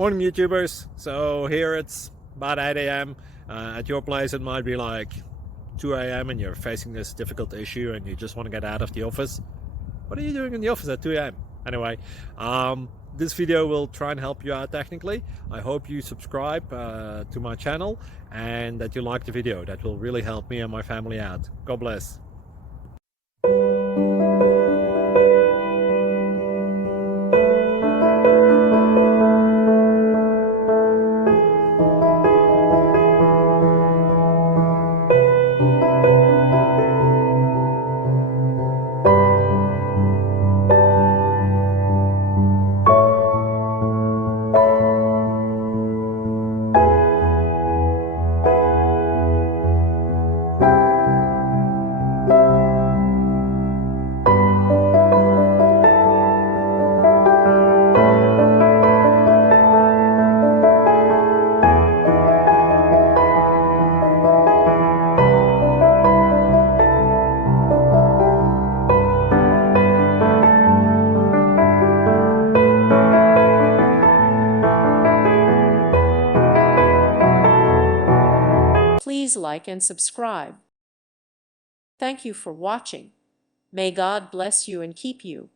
Morning YouTubers. So here it's about 8 a.m. At your place it might be like 2 a.m. and you're facing this difficult issue and you just want to get out of the office. What are you doing in the office at 2 a.m.? Anyway, this video will try and help you out technically. I hope you subscribe to my channel and that you like the video. That will really help me and my family out. God bless. Please like and subscribe. Thank you for watching. May God bless you and keep you.